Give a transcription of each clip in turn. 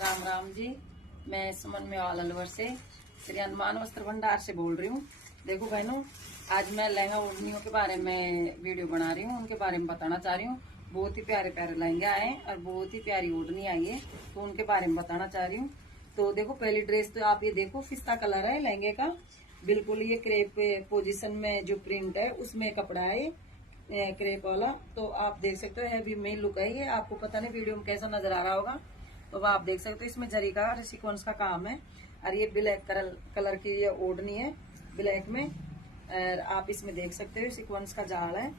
राम राम जी। मैं सुमन मेवाल अलवर से श्री हनुमान वस्त्र भंडार से बोल रही हूँ। देखो बहनों, आज मैं लहंगा ओढ़नियों के बारे में वीडियो बना रही हूँ, उनके बारे में बताना चाह रही हूँ। बहुत ही प्यारे प्यारे लहंगे आए और बहुत ही प्यारी ओढ़नी आई है, तो उनके बारे में बताना चाह रही हूँ। तो देखो, पहली ड्रेस तो आप ये देखो, पिस्ता कलर है लहंगे का, बिल्कुल ये क्रेप पोजीशन में जो प्रिंट है उसमें कपड़ा है क्रेप वाला। तो आप देख सकते हो, हैवी मेन लुक है ये। आपको पता नहीं वीडियो में कैसा नजर आ रहा होगा, तो आप देख सकते हो इसमें जरी का और सीक्वेंस का काम है। और ये ब्लैक कलर की ये ओढ़नी है ब्लैक में, और आप इसमें देख सकते हो सीक्वेंस का जाल है।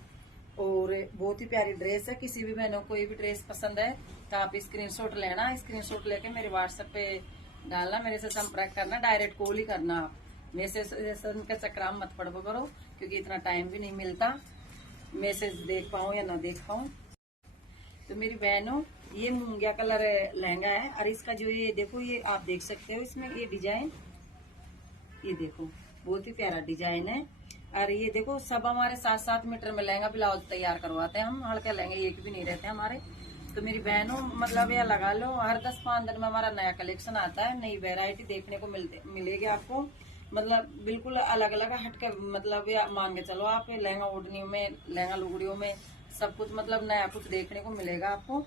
और बहुत ही प्यारी ड्रेस है। किसी भी बहनों को कोई भी ड्रेस पसंद है तो आप स्क्रीनशॉट लेना, स्क्रीनशॉट लेके मेरे व्हाट्सएप पे डालना, मेरे से संपर्क करना, डायरेक्ट कॉल ही करना। आप मैसेज के चक्कर मत पड़ करो, क्योंकि इतना टाइम भी नहीं मिलता मैसेज देख पाऊँ या ना देख पाऊँ। तो मेरी बहनों, ये मूंगिया कलर लहंगा है, और इसका जो ये देखो, ये आप देख सकते हो इसमें ये डिजाइन, ये देखो बहुत ही प्यारा डिजाइन है। और ये देखो, सब हमारे 7-7 मीटर में लहंगा ब्लाउज तैयार करवाते हैं हम, हल्के लहंगे एक भी नहीं रहते हमारे। तो मेरी बहनों, मतलब ये लगा लो, हर 10-5 दिन में हमारा नया कलेक्शन आता है, नई वेरायटी देखने को मिलेगी आपको। मतलब बिल्कुल अलग अलग हटके, मतलब या मान के चलो आप लहंगा ओढ़नियों में, लहंगा लुगड़ियों में सब कुछ, मतलब नया कुछ देखने को मिलेगा आपको।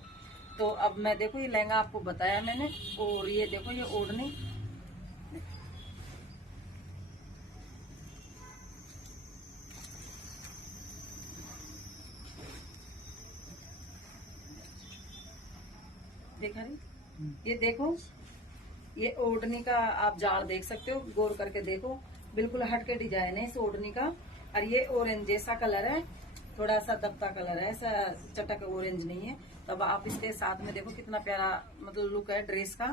तो अब मैं देखो, ये लहंगा आपको बताया मैंने, और ये देखो ये ओढ़नी, देखा नहीं, ये देखो, ये ओढ़नी का आप जाल देख सकते हो, गौर करके देखो, बिल्कुल हटके डिजाइन है इस ओढ़नी का। और ये ऑरेंज जैसा कलर है, थोड़ा सा दबता कलर है, ऐसा चटक ऑरेंज नहीं है। तब आप इसके साथ में देखो कितना प्यारा मतलब लुक है ड्रेस का।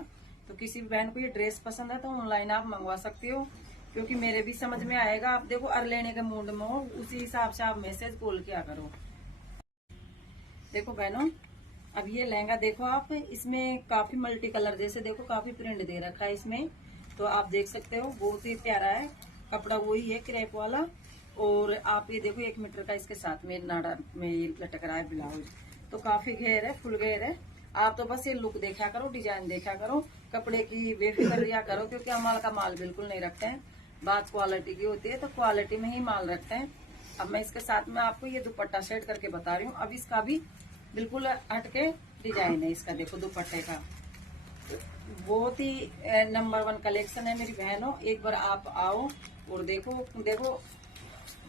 तो किसी भी बहन को ये ड्रेस पसंद है तो ऑनलाइन आप मंगवा सकती हो, क्योंकि मेरे भी समझ में आएगा। आप देखो, अर लेने के मूड में हो, उसी हिसाब से आप मैसेज कॉल किया करो। देखो बहनों, अब ये लहंगा देखो आप, इसमें काफी मल्टी कलर जैसे देखो काफी प्रिंट दे रखा है इसमें, तो आप देख सकते हो बहुत ही प्यारा है। कपड़ा वही है क्रेप वाला, और आप ये देखो 1 मीटर का इसके साथ में नाड़ा में ये लटक रहा है ब्लाउज, तो काफी घेर है, फुल घेर है। आप तो बस ये लुक देखा करो, डिजाइन देखा करो, कपड़े की बेफिक्र रिया करो, क्योंकि हमारे का माल बिल्कुल नहीं रखते हैं। बात क्वालिटी की होती है, तो क्वालिटी में ही माल रखते हैं। अब मैं इसके साथ में आपको ये दुपट्टा सेट करके बता रही हूँ। अब इसका भी बिल्कुल हटके डिजाइन है इसका, देखो दुपट्टे का बहुत ही नंबर 1 कलेक्शन है मेरी बहनों। एक बार आप आओ और देखो। देखो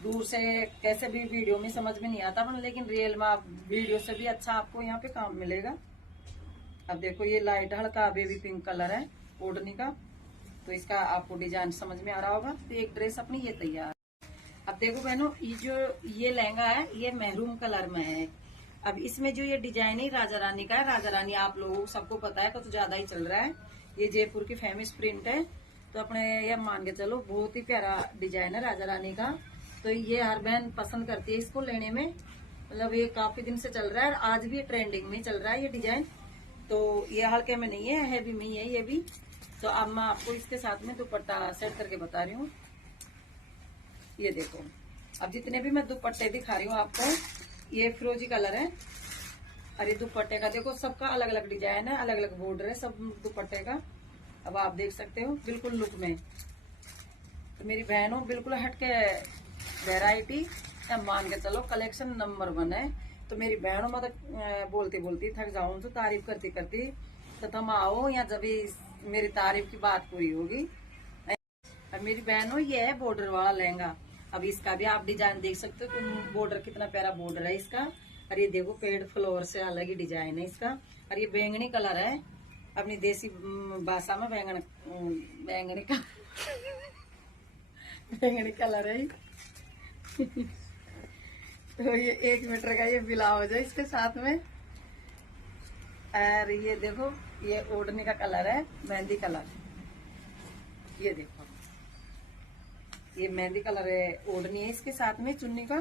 दूर से कैसे भी वीडियो में समझ में नहीं आता, लेकिन रियल में आप वीडियो से भी अच्छा आपको यहाँ पे काम मिलेगा। अब देखो, ये लाइट हल्का बेबी पिंक कलर है ओढ़नी का, तो इसका आपको डिजाइन समझ में आ रहा होगा। तो एक ड्रेस अपनी ये तैयार। अब देखो बहनों, ये जो ये लहंगा है ये मैरून कलर में है। अब इसमें जो ये डिजाइन है राजा रानी का है। राजा रानी आप लोगों सबको पता है, कुछ ज्यादा ही चल रहा है, ये जयपुर की फेमस प्रिंट है। तो अपने ये मान के चलो बहुत ही प्यारा डिजाइन है राजा रानी का। तो ये हर बहन पसंद करती है इसको लेने में, मतलब ये काफी दिन से चल रहा है, आज भी ट्रेंडिंग में चल रहा है ये डिजाइन। तो ये हल्के में नहीं है, हैवी में ही है ये भी। तो अब मैं आपको इसके साथ में दुपट्टा सेट करके बता रही हूँ। ये देखो, अब जितने भी मैं दुपट्टे दिखा रही हूँ आपको, ये फिरोजी कलर है, और ये दुपट्टे का देखो सबका अलग अलग डिजाइन है, अलग अलग बॉर्डर है सब दुपट्टे का। अब आप देख सकते हो बिल्कुल लुक में। तो मेरी बहनों, बिल्कुल हटके वैरायटी, मान के चलो कलेक्शन नंबर 1 है। तो मेरी बहनों, मतलब बोलती बोलती थक जाऊं तो तारीफ करती करती, तो तुम आओ या जब मेरी तारीफ की बात पूरी होगी। अब मेरी बहनों, ये है बॉर्डर वाला लहंगा। अब इसका भी आप डिजाइन देख सकते हो, तो बॉर्डर कितना प्यारा बॉर्डर है इसका। और ये देखो पेड़ फ्लोर से अलग ही डिजाइन है इसका। और ये बैंगनी कलर है, अपनी देसी भाषा में बैंगनी का बैंगनी कलर है। तो ये 1 मीटर का ये ब्लाउज है इसके साथ में। और ये देखो, ये ओढ़नी का कलर है मेहंदी कलर, ये देखो ये मेहंदी कलर है ओढ़नी है इसके साथ में चुन्नी का।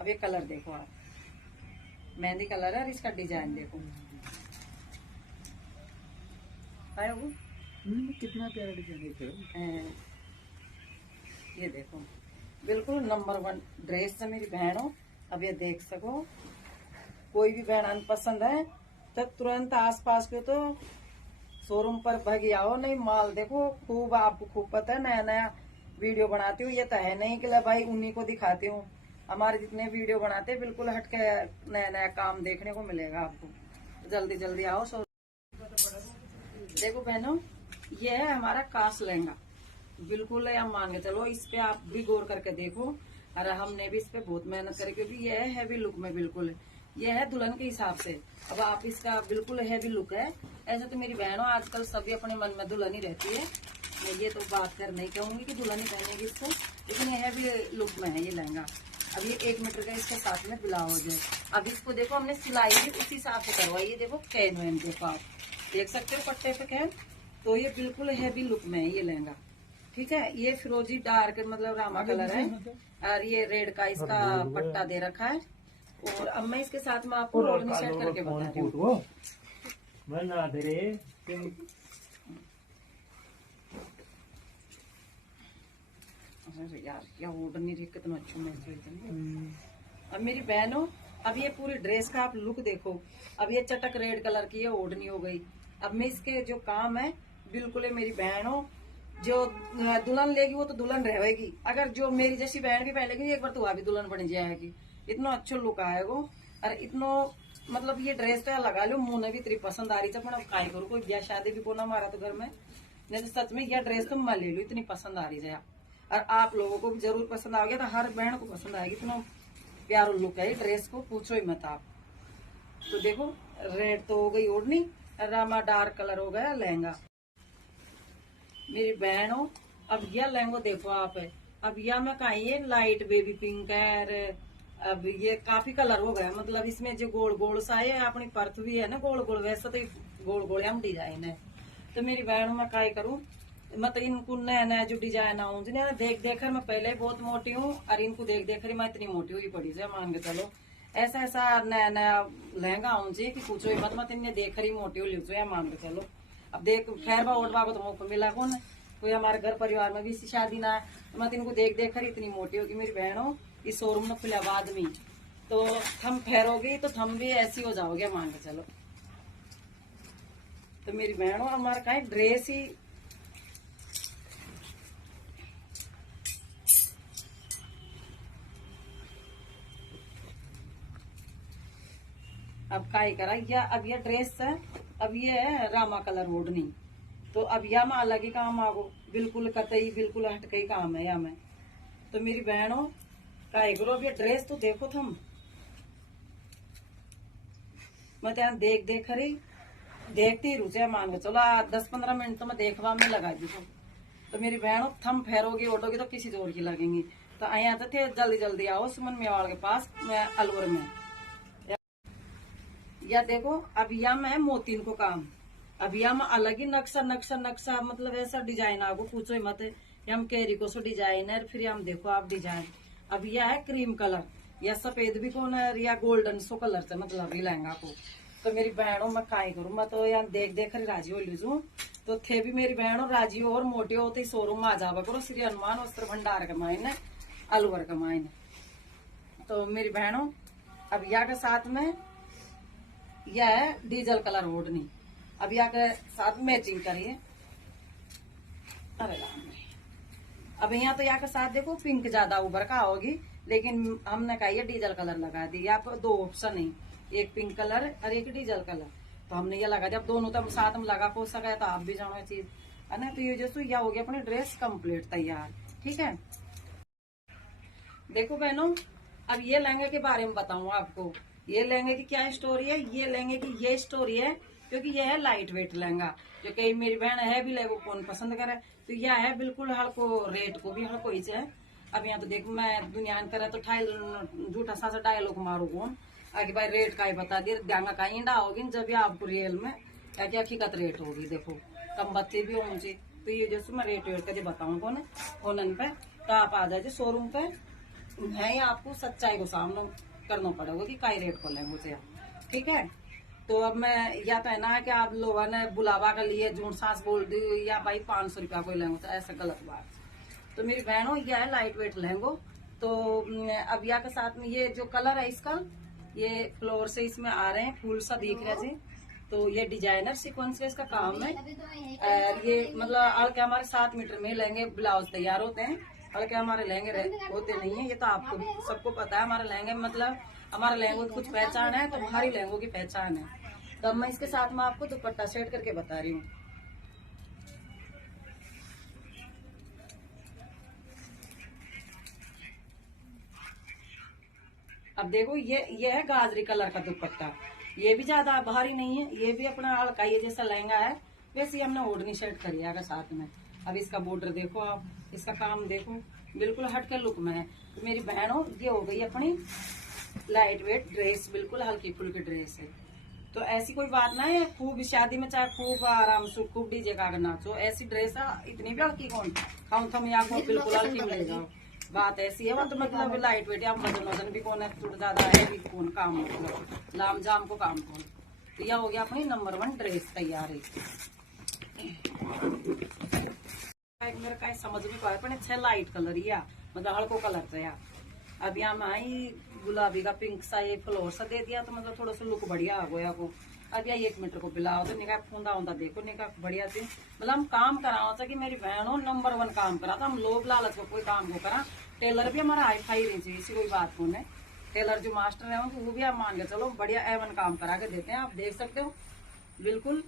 अब ये कलर देखो आप, मेहंदी कलर है, और इसका डिजाइन देखो है वो कितना प्यारा डिजाइन है। ये देखो बिल्कुल नंबर 1 ड्रेस है मेरी बहनों। अब ये देख सको, कोई भी बहन पसंद है तो तुरंत आसपास के तो शोरूम पर भगी आओ, नहीं माल देखो खूब, आपको खूब पता है नया नया वीडियो बनाती हूँ। ये तो है नहीं कि ले भाई उन्हीं को दिखाती हूँ, हमारे जितने वीडियो बनाते हैं बिल्कुल हटके नया नया काम देखने को मिलेगा आपको। जल्दी जल्दी आओ। देखो बहनों, ये है हमारा कास लहंगा, बिल्कुल है, आप मान के चलो इस पे आप भी गौर करके देखो। अरे हमने भी इस पे बहुत मेहनत करी, क्योंकि ये है हैवी लुक में, बिल्कुल ये है दुल्हन के हिसाब से। अब आप इसका बिल्कुल हैवी लुक है। ऐसे तो मेरी बहनों आजकल सभी अपने मन में दुल्हन ही रहती है, मैं ये तो बात कर नहीं कहूंगी कि दुल्हन ही पहनेगी इसको, लेकिन ये हैवी लुक में है ये लहंगा। अब ये 1 मीटर का इसके साथ में ब्लाउज है। अब इसको देखो हमने सिलाई भी उसी हिसाब से करवाई है। देखो कैन वैन देखो, आप देख सकते हो पट्टे पे कैन। तो ये बिल्कुल हैवी लुक में है ये लहंगा, ठीक है। ये फिरोजी डार्क मतलब रामा कलर है, और ये रेड का इसका पट्टा दे रखा है। और अब मैं इसके साथ में आपको ओढ़नी सेट करके बता रही हूँ। यार क्या ओढ़नी रही, कितना अच्छा महसूस। अब मेरी बहनों, अब ये पूरी ड्रेस का आप लुक देखो। अब ये चटक रेड कलर की ये ओढ़नी हो गई। अब मैं इसके जो काम है बिल्कुल है मेरी बहनों, जो दुल्हन लेगी वो तो दुल्हन रहेगी। अगर जो मेरी जैसी बहन भी पहनेगी एक बार तो वह भी दुल्हन बन जाएगी। इतना अच्छा लुक आएगा। और इतना मतलब ये ड्रेस तो लगा लो, मुंह ने भी इतनी पसंद आ रही है। अब काय करूँ, कोई ब्याह शादी भी को ना मारा तो घर में, नहीं तो सच में यह ड्रेस तो मैं ले लू, इतनी पसंद आ रही है। और आप लोगों को भी जरूर पसंद आ गया, तो हर बहन को पसंद आएगी। इतना प्यारा लुक है ड्रेस को, पूछो ही मत आप। तो देखो रेड तो हो गई ओढ़नी, रामा डार्क कलर हो गया लहंगा। मेरी बहनों, अब यह लहंगा देखो आप है। अब यह मैं कहा ये लाइट बेबी पिंक है। अब ये काफी कलर हो गया, मतलब इसमें जो गोल गोल सा है, अपनी पर्थ भी है ना गोल गोल, वैसा तो गोल गोल हम डिजाइन है। तो मेरी बहनों मैं क्या करूँ, मतलब इनको नया नया जो डिजाइन आऊँ देख देख कर, मैं पहले बहुत मोटी हूँ और इनको देख देख कर मैं इतनी मोटी हुई पड़ी से, मान के चलो। ऐसा ऐसा नया नया लहंगा आऊँ जी कि पूछो ही मत, इन्हें देख कर ही मोटी हो ली, मान के चलो। अब देख खैर बा ओढ़वा को तो मौका मिला कौन, कोई हमारे घर परिवार में भी इसी शादी ना है, तो मैं इनको देख देख कर इतनी मोटी होगी। मेरी बहनों, इस शोरूम में खुलाबाद में तो थम फेरोगी तो थम भी ऐसी हो जाओगे, मान के चलो। तो मेरी बहनों, हमारा का ड्रेस ही अब का ही करा या। अब ये ड्रेस है, अब ये है रामा कलर ओढ़नी। तो अब या में अलग ही काम आगो, बिल्कुल कतई बिल्कुल हटके ही काम है या में। तो मेरी बहनों का करो, अब ये ड्रेस तो देखो तुम, मैं तो देख देख कर ही देखती रुचे, मान के चलो 10-15 मिनट तो मैं देखवा में लगा दी। तो मेरी बहनों, थम फेरोगी ओढ़ोगी तो किसी जोर की लगेंगी। तो आया तो थे जल्दी जल्दी आओ सुमन मेवाड़ के पास, मैं अलवर में। या देखो अब यह में मोतीन को काम, अब यह में अलग ही नक्शा नक्शा नक्शा, मतलब ऐसा डिजाइन आपको पूछो ही मत। हम कैरी को सो डिजाइन है, फिर हम देखो आप डिजाइन। अब यह है क्रीम कलर, या सफेद भी कौन है, या गोल्डन सो कलर से मतलब ये लहंगा को। तो मेरी बहनों मैं काय करूँ, मैं तो यहाँ देख देख कर राजी हो लीजू। तो थे भी मेरी बहनों राजी हो और मोटे होते शोरूम में आ जावा करो, श्री हनुमान वस्त्र भंडार का मायने, अलवर का मायने। तो मेरी बहनों, अब यह के साथ में यह है डीजल कलर ओढ़नी, अब यह के साथ मैचिंग करिए। अरे अब यहाँ तो यहाँ के साथ देखो पिंक ज्यादा उभर का होगी, लेकिन हमने कहा ये डीजल कलर लगा दी। यहाँ पर 2 ऑप्शन है, एक पिंक कलर और एक डीजल कलर, तो हमने ये लगा दिया। अब दोनों तब साथ में लगा हो सका तो आप भी जानो चीज है ना। तो ये जैसे यह हो गया अपनी ड्रेस कंप्लीट तैयार, ठीक है। देखो बहनों, अब ये लहंगे के बारे में बताऊं आपको, ये लहंगे की क्या स्टोरी है। ये लहंगे की ये स्टोरी है, क्योंकि ये है लाइट वेट लहंगा, जो कई मेरी बहन है भी लहंगा कौन पसंद करे। तो यह है बिल्कुल हल्को, रेट को भी हल्को ही है। अब यहाँ तो देख मैं दुनिया करे तो झूठा सा डायलॉग मारू कौन आगे, भाई रेट का ही बता दिए, गंगा का इंडा होगी जब ये आपको रियल में क्या हकीकत रेट होगी। देखो कम बत्ती भी होनी चाहिए। तो ये जैसे मैं रेट वेट का जो बताऊँ कौन ओनन पे, तो आप आ जाए शोरूम पे, है आपको सच्चाई को सामने करना पड़ेगा कि काई रेट को लेंगे उसे, ठीक है। तो अब मैं या तो है ना कि आप लोगों ने बुलावा के लिए झूठ सांस बोल दी या भाई 500 रुपया कोई लेंगे, तो ऐसा गलत बात। तो मेरी बहनों, यह है लाइट वेट लहंगो। तो अब या के साथ में ये जो कलर है इसका, ये फ्लोर से इसमें आ रहे हैं, फूल सा दिख रहा जी। तो ये डिजाइनर सीक्वेंस का इसका काम है। और ये मतलब हल्के हमारे 7 मीटर में लहंगे ब्लाउज तैयार होते हैं। हल्के हमारे लहंगे होते नहीं है, ये तो आपको सबको पता है। हमारे लहंगे मतलब हमारे लहंगों की कुछ पहचान है, तो भारी लहंगों की पहचान है। तो अब मैं इसके साथ में आपको दुपट्टा सेट करके बता रही हूँ। अब देखो ये है गाजरी कलर का दुपट्टा। ये भी ज्यादा भारी नहीं है, ये भी अपना हल्का ये जैसा लहंगा है वैसे ही हमने ओढ़नी सेट करी है साथ में। अब इसका बॉर्डर देखो आप, इसका काम देखो, बिल्कुल हटके लुक में है। तो मेरी बहनों ये हो गई अपनी लाइट वेट ड्रेस, बिल्कुल हल्की फुल्की ड्रेस है। तो ऐसी कोई बात ना है, खूब शादी में चाहे खूब आराम से खूब डीजे का नाचो, ऐसी ड्रेस इतनी भी हल्की कौन खाऊं थम या बिल्कुल हल्की में ले जाओ। बात ऐसी है, वो तो मतलब लाइट वेट या वजन वजन भी कौन है, थोड़ा ज्यादा है भी कौन काम मतलब लाम जाम को काम कौन। तो यह हो गया अपनी नंबर 1 ड्रेस तैयार है। मेरा कहीं समझ भी पाया पर अच्छा लाइट कलर या मतलब हल्को कलर था यार। अब यहाँ में आई गुलाबी का पिंक सा ये फ्लोर सा दे दिया, तो मतलब थोड़ा सा लुक बढ़िया आ गया को। अब यहाँ 1 मीटर को बिलाओ तो निकाह फूंदा उंदा देखो, निकाह बढ़िया थी। मतलब हम काम कराओ था कि मेरी बहनों नंबर 1 काम करा था। हम लोग लालच को कोई काम को करा। टेलर भी हमारा हाई फाई रही चाहिए, इसी कोई बात को है। टेलर जो मास्टर है वो भी आप मान के चलो बढ़िया A1 काम करा के देते हैं। आप देख सकते हो बिल्कुल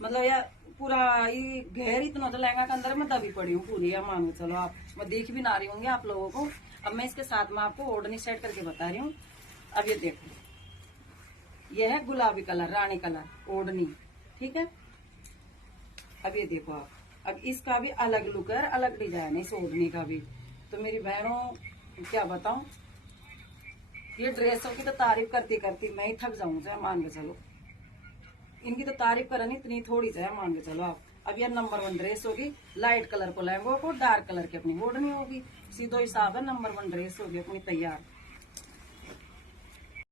मतलब यार पूरा ये घेर इतना तो लहंगा के अंदर में दबी पड़ी हूँ पूरी, या मान के चलो आप। मैं देख भी ना रही होंगी आप लोगों को। अब मैं इसके साथ में आपको ओढ़नी सेट करके बता रही हूँ। अब ये देखो, ये है गुलाबी कलर, रानी कलर ओढ़नी, ठीक है। अब ये देखो आप, अब इसका भी अलग लुक है, अलग डिजाइन है इस ओढ़नी का भी। तो मेरी बहनों क्या बताऊं, ये ड्रेसों की तो तारीफ करती करती मैं ही थक जाऊं, चाहे मान के चलो। इनकी तो तारीफ करनी इतनी थोड़ी सा है, मान के चलो आप। अब यह नंबर 1 ड्रेस होगी, लाइट कलर को लहंगों को, डार्क कलर की अपनी ओढ़नी होगी। सीधो हिसाब है, नंबर 1 ड्रेस होगी अपनी तैयार।